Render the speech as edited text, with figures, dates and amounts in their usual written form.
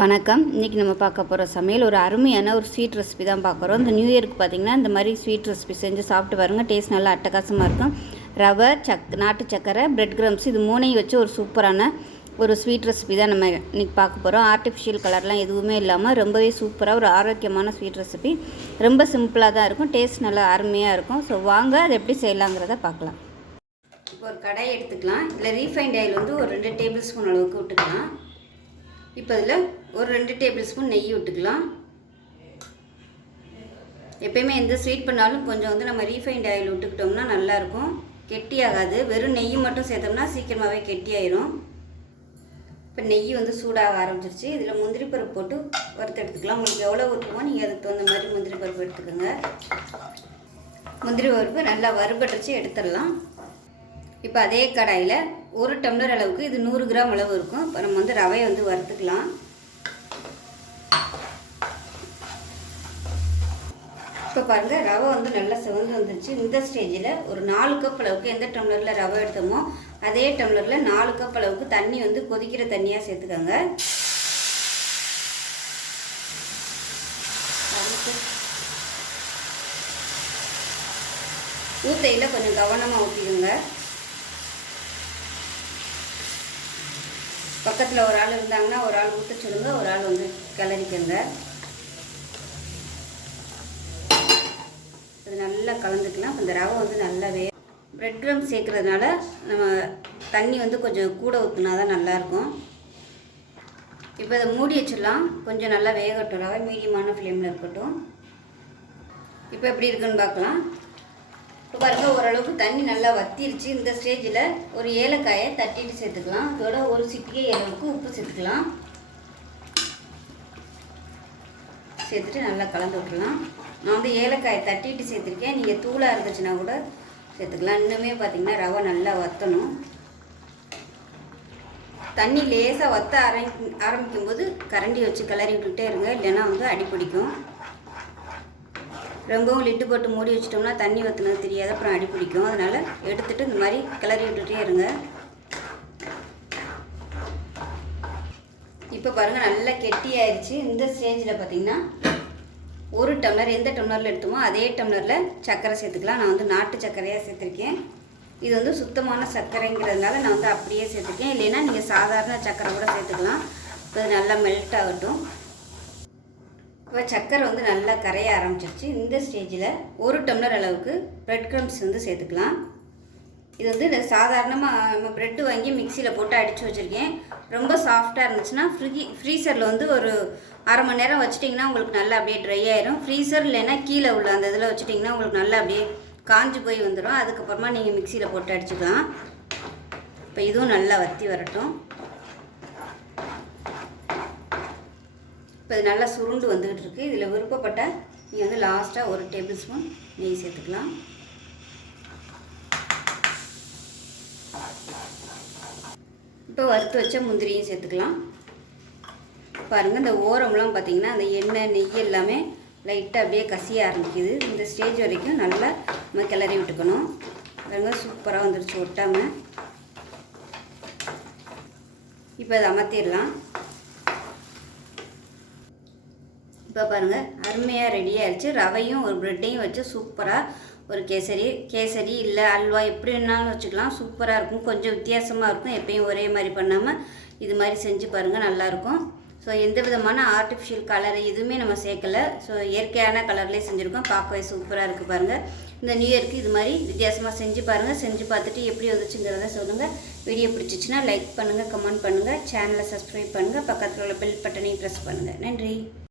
வணக்கம். இன்றைக்கி நம்ம பார்க்க போகிற சமையல் ஒரு அருமையான ஒரு ஸ்வீட் ரெசிபி தான் பார்க்குறோம். இந்த நியூ இயருக்கு பார்த்திங்கன்னா இந்த மாதிரி ஸ்வீட் ரெசிபி செஞ்சு சாப்பிட்டு பாருங்கள். டேஸ்ட் நல்லா அட்டகாசமாக இருக்கும். ரவை, நாட்டு சக்கரை, பிரெட் கிரம்ஸ் இது மூணையும் வச்சு ஒரு சூப்பரான ஒரு ஸ்வீட் ரெசிபி தான் நம்ம இன்றைக்கி பார்க்க போகிறோம். ஆர்டிஃபிஷியல் கலர்லாம் எதுவுமே இல்லாமல் ரொம்பவே சூப்பராக ஒரு ஆரோக்கியமான ஸ்வீட் ரெசிபி. ரொம்ப சிம்பிளாக தான் இருக்கும். டேஸ்ட் நல்லா அருமையாக இருக்கும். ஸோ வாங்க அதை எப்படி செய்யலாங்கிறத பார்க்கலாம். இப்போ ஒரு கடாயை எடுத்துக்கலாம். இதில் ரீஃபைண்ட் ஆயில் வந்து ஒரு 2 டேபிள் ஸ்பூன் அளவுக்கு விட்டுக்கலாம். இப்போ இதில் ஒரு 2 டேபிள் ஸ்பூன் நெய் விட்டுக்கலாம். எப்பயுமே எந்த ஸ்வீட் பண்ணாலும் கொஞ்சம் வந்து நம்ம ரீஃபைண்ட் ஆயில் விட்டுக்கிட்டோம்னா நல்லாயிருக்கும். கெட்டியாகாது. வெறும் நெய் மட்டும் சேர்த்தோம்னா சீக்கிரமாகவே கெட்டியாயிரும். இப்போ நெய் வந்து சூடாக ஆரம்பிச்சிருச்சு. இதில் முந்திரி பருப்பு போட்டு வறுத்து எடுத்துக்கலாம். உங்களுக்கு எவ்வளோ ஊற்றுமோ நீங்கள் அதுக்கு தகுந்த மாதிரி முந்திரி பருப்பு எடுத்துக்கோங்க. முந்திரி பருப்பு நல்லா வறுபட்டுச்சு எடுத்துடலாம். இப்போ அதே கடாயில் 1 டம்ளர் அளவுக்கு இது 100 கிராம் அளவு இருக்கும். இப்போ நம்ம வந்து ரவையை வந்து வறுத்துக்கலாம். இப்போ பாருங்கள், ரவை வந்து நல்லா சிவந்து வந்துருச்சு. இந்த ஸ்டேஜில் ஒரு 4 கப் அளவுக்கு எந்த டம்ளரில் ரவை எடுத்தோமோ அதே டம்ளரில் 4 கப் அளவுக்கு தண்ணி வந்து கொதிக்கிற தண்ணியாக சேர்த்துக்கோங்க. ஊத்தையில் கொஞ்சம் கவனமாக ஊற்றிடுங்க. பக்கத்தில் ஒரு ஆள் இருந்தாங்கன்னா ஒரு ஆள் ஊற்ற சொல்லுங்க, ஒரு ஆள் வந்து கிளறிக்கங்க. அது நல்லா கலந்துக்கலாம். இந்த ரவை வந்து நல்லாவே பிரெட் க்ரம் சேர்க்குறதுனால நம்ம தண்ணி வந்து கொஞ்சம் கூட ஊற்றினா தான் நல்லாயிருக்கும். இப்போ இதை மூடி வச்சிடலாம். கொஞ்சம் நல்லா வேகட்டும். ரவை மீடியமான ஃப்ளேமில் இருக்கட்டும். இப்போ எப்படி இருக்குன்னு பார்க்கலாம். இப்போ பாருங்கள், ஓரளவுக்கு தண்ணி நல்லா வத்திருச்சு. இந்த ஸ்டேஜில் ஒரு ஏலக்காயை தட்டிட்டு சேர்த்துக்கலாம். அதோட ஒரு சிட்டிகை அளவுக்கு உப்பு சேர்த்துக்கலாம். சேர்த்துட்டு நல்லா கலந்து விட்டுலாம். நான் வந்து ஏலக்காயை தட்டிட்டு சேர்த்துருக்கேன். நீங்கள் தூளாக இருந்துச்சுன்னா கூட சேர்த்துக்கலாம். இன்னுமே பார்த்திங்கன்னா ரவை நல்லா வற்றணும். தண்ணி லேசாக வற்ற ஆரம்பிக்கும் போது கரண்டி வச்சு கிளறி விட்டுக்கிட்டே இருங்க, இல்லைன்னா வந்து அடிப்பிடிக்கும். ரொம்பவும் லிட்டு போட்டு மூடி வச்சிட்டோம்னா தண்ணி வற்றுனது தெரியாது, அப்புறம் அடி பிடிக்கும். அதனால் எடுத்துகிட்டு இந்த மாதிரி கிளறி விட்டுட்டே இருங்க. இப்போ பாருங்கள், நல்லா கெட்டி ஆயிடுச்சு. இந்த ஸ்டேஜில் பார்த்திங்கன்னா 1 டம்ளர் எந்த டம்ளரில் எடுத்தோமோ அதே டம்ளரில் சர்க்கரை சேர்த்துக்கலாம். நான் வந்து நாட்டு சர்க்கரையாக சேர்த்துருக்கேன். இது வந்து சுத்தமான சர்க்கரைங்கிறதுனால நான் வந்து அப்படியே சேர்த்துருக்கேன். இல்லைன்னா நீங்கள் சாதாரண சர்க்கரை கூட சேர்த்துக்கலாம். இப்போ அது நல்லா மெல்ட் ஆகட்டும். இப்போ சர்க்கரை வந்து நல்லா கரைய ஆரம்பிச்சிருச்சு. இந்த ஸ்டேஜில் 1 டம்ளர் அளவுக்கு பிரெட் க்ரம்ஸ் வந்து சேர்த்துக்கலாம். இது வந்து சாதாரணமாக நம்ம ப்ரெட்டு வாங்கி மிக்சியில் போட்டு அடித்து வச்சுருக்கேன். ரொம்ப சாஃப்டாக இருந்துச்சுன்னா ஃப்ரீசரில் வந்து ஒரு அரை மணி நேரம் வச்சிட்டிங்கன்னா உங்களுக்கு நல்லா அப்படியே ட்ரை ஆயிரும். ஃப்ரீசர் இல்லைன்னா கீழே உள்ள அந்த இதில் வச்சுட்டிங்கன்னா உங்களுக்கு நல்லா அப்படியே காஞ்சி போய் வந்துடும். அதுக்கப்புறமா நீங்கள் மிக்சியில் போட்டு அடிச்சுக்கலாம். இப்போ இதுவும் நல்லா வற்றி வரட்டும். இப்போ இது நல்லா சுருண்டு வந்துக்கிட்டு இருக்குது. இதில் விருப்பப்பட்ட நீங்கள் வந்து லாஸ்ட்டாக 1 டேபிள் ஸ்பூன் நெய் சேர்த்துக்கலாம். இப்போ வறுத்து வச்ச முந்திரியும் சேர்த்துக்கலாம். பாருங்கள், இந்த ஓரம்லாம் பார்த்திங்கன்னா அந்த எண்ணெய் நெய் எல்லாமே லைட்டாக அப்படியே கசிய ஆரம்பிக்குது. இந்த ஸ்டேஜ் வரைக்கும் நல்லா நம்ம கிளறி விட்டுக்கணும். பாருங்கள், சூப்பராக வந்துடுச்சு ஒட்டாமல். இப்போ அதை அமர்த்திடலாம். இப்போ பாருங்கள், அருமையாக ரெடி ஆகிடுச்சு. ரவையும் ஒரு ப்ரெட்டையும் வச்சு சூப்பராக ஒரு கேசரி இல்லை அல்வா எப்படி வேணாலும் வச்சுக்கலாம். சூப்பராக இருக்கும். கொஞ்சம் வித்தியாசமாக இருக்கும். எப்பயும் ஒரே மாதிரி பண்ணாமல் இது மாதிரி செஞ்சு பாருங்கள், நல்லாயிருக்கும். ஸோ எந்த விதமான ஆர்டிஃபிஷியல் கலர் எதுவுமே நம்ம சேர்க்கலை. ஸோ இயற்கையான கலர்லேயே செஞ்சுருக்கோம். பார்க்கவே சூப்பராக இருக்குது பாருங்கள். இந்த நியூ இயருக்கு இது மாதிரி வித்தியாசமாக செஞ்சு பாருங்கள். செஞ்சு பார்த்துட்டு எப்படி வந்துச்சுங்கிறத சொல்லுங்கள். வீடியோ பிடிச்சிச்சின்னா லைக் பண்ணுங்கள், கமெண்ட் பண்ணுங்கள், சேனலை சப்ஸ்கிரைப் பண்ணுங்கள், பக்கத்தில் உள்ள பெல் பட்டனையும் ப்ரெஸ் பண்ணுங்கள். நன்றி.